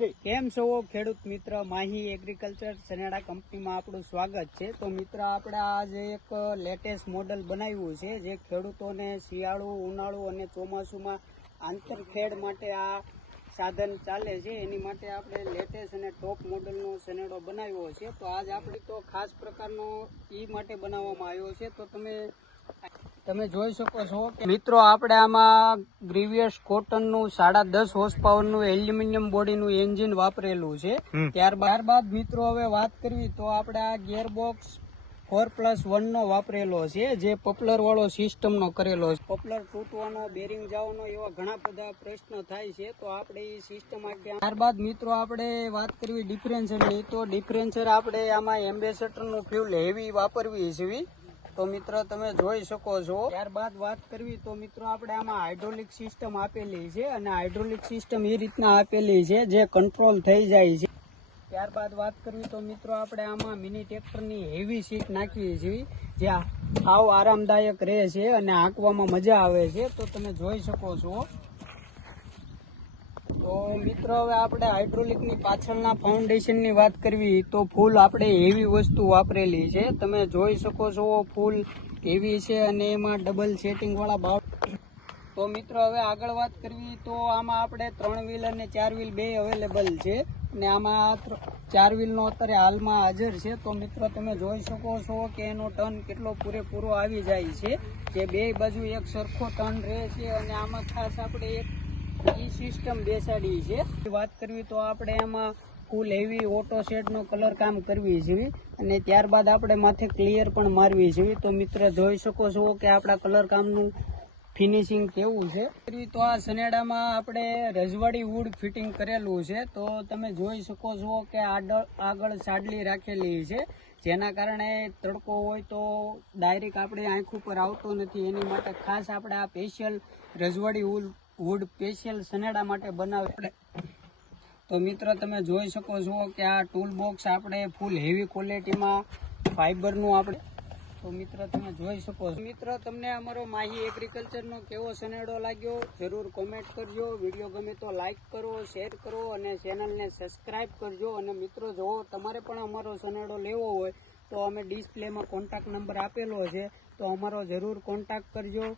કેમ છો ખેડૂત મિત્ર? માહી એગ્રીકલ્ચર સનેડા કંપનીમાં આપણું સ્વાગત છે. તો મિત્ર, આપણે આજે એક લેટેસ્ટ મોડલ બનાવ્યું છે, જે ખેડૂતોને શિયાળુ, ઉનાળુ અને ચોમાસુમાં આંતરખેડ માટે આ સાધન ચાલે છે. એની માટે આપણે લેટેસ્ટ અને ટોપ મોડલનો સનેડો બનાવ્યો છે. તો આજ આપણે તો ખાસ પ્રકારનો ઈ માટે બનાવવામાં આવ્યો છે. તો તમે તમે જોઈ શકો છો કે મિત્રો આપણે આમાં ગ્રીવિયસ કોટનનું સાડા દસ હોર્સ પાવરનું એલ્યુમિનિયમ બોડીનું એન્જિન વાપરેલું છે. ત્યારબાદ મિત્રો હવે વાત કરવી તો આપણે આ ગિયરબોક્સ ફોર પ્લસ વનનો વાપરેલો છે જે પોપ્યુલર વાળો સિસ્ટમનો કરેલો છે. પોપ્યુલર તૂટવાનો બેરિંગ જવાનો એવા ઘણા બધા પ્રશ્ન થાય છે તો આપણે એ સિસ્ટમ ત્યારબાદ મિત્રો આપણે વાત કરવી ડિફરન્સરની તો ડિફરન્સર આપણે આમાં એમ્બેસેડરનું ફ્યુલ હેવી વાપરવી છે. તો મિત્રો, તમે જોઈ શકો છો. ત્યારબાદ વાત કરવી તો મિત્રો, આપણે આમાં હાઇડ્રોલિક સિસ્ટમ આપેલી છે અને હાઇડ્રોલિક સિસ્ટમ એ રીતના આપેલી છે જે કંટ્રોલ થઈ જાય છે. ત્યારબાદ વાત કરવી તો મિત્રો, આપણે આમાં મિની ટ્રેક્ટરની હેવી સીટ નાખીએ છીએ, જે આવ આરામદાયક રહે છે અને હાંકવામાં મજા આવે છે. તો તમે જોઈ શકો છો. તો મિત્રો, હવે આપણે હાઇડ્રોલિકની પાછળના ફાઉન્ડેશનની વાત કરવી, તો ફૂલ આપણે એવી વસ્તુ વાપરેલી છે. તમે જોઈ શકો છો ફૂલ એવી છે અને એમાં ડબલ સેટિંગ વાળા બાવ તો મિત્રો, હવે આગળ વાત કરવી, તો આમાં આપણે ત્રણ વ્હીલ અને ચાર વ્હીલ બે અવેલેબલ છે. અને આમાં ચાર વ્હીલનો અત્યારે હાલમાં હાજર છે. તો મિત્રો, તમે જોઈ શકો છો કે એનો ટર્ન કેટલો પૂરેપૂરો આવી જાય છે. જે બે બાજુ એક સરખો ટર્ન રહે છે અને આમાં ખાસ આપણે એક ઈ સિસ્ટમ બેસાડી છે. વાત કરવી તો આપણે એમાં કુલ એવી ઓટો નો કલર કામ કરવી જોઈએ. અને ત્યારબાદ આપણે માથે ક્લિયર પણ મારવી જોઈએ. તો મિત્ર જોઈ શકો છો કે આપણા કલર કામનું ફિનિશિંગ કેવું છે. તો આ સનેડામાં આપણે રજવાડી વુડ ફિટિંગ કરેલું છે. તો તમે જોઈ શકો છો કે આગળ આગળ સાડલી રાખેલી છે. જેના કારણે તડકો હોય તો ડાયરેક્ટ આપણે આંખ ઉપર આવતો નથી. એની માટે ખાસ આપણે આ સ્પેશિયલ રજવાડી વુડ વુડ સ્પેશિયલ સનેડા માટે બનાવે તો મિત્રો, તમે જોઈ શકો છો કે આ ટૂલ બોક્સ આપણે ફૂલ હેવી ક્વોલિટીમાં ફાઈબરનું આપણે તો મિત્ર, તમે જોઈ શકો છો. મિત્ર, તમને અમારો માહી એગ્રીકલ્ચરનો કેવો સનેડો લાગ્યો, જરૂર કોમેન્ટ કરજો. વીડિયો ગમે તો લાઈક કરો શેર કરો અને ચેનલને સબસ્ક્રાઈબ કરજો. અને મિત્રો, જો તમારે પણ અમારો સનેડો લેવો હોય, તો અમે ડિસ્પ્લેમાં કોન્ટેક્ટ નંબર આપેલો છે, તો અમારો જરૂર કોન્ટેક્ટ કરજો.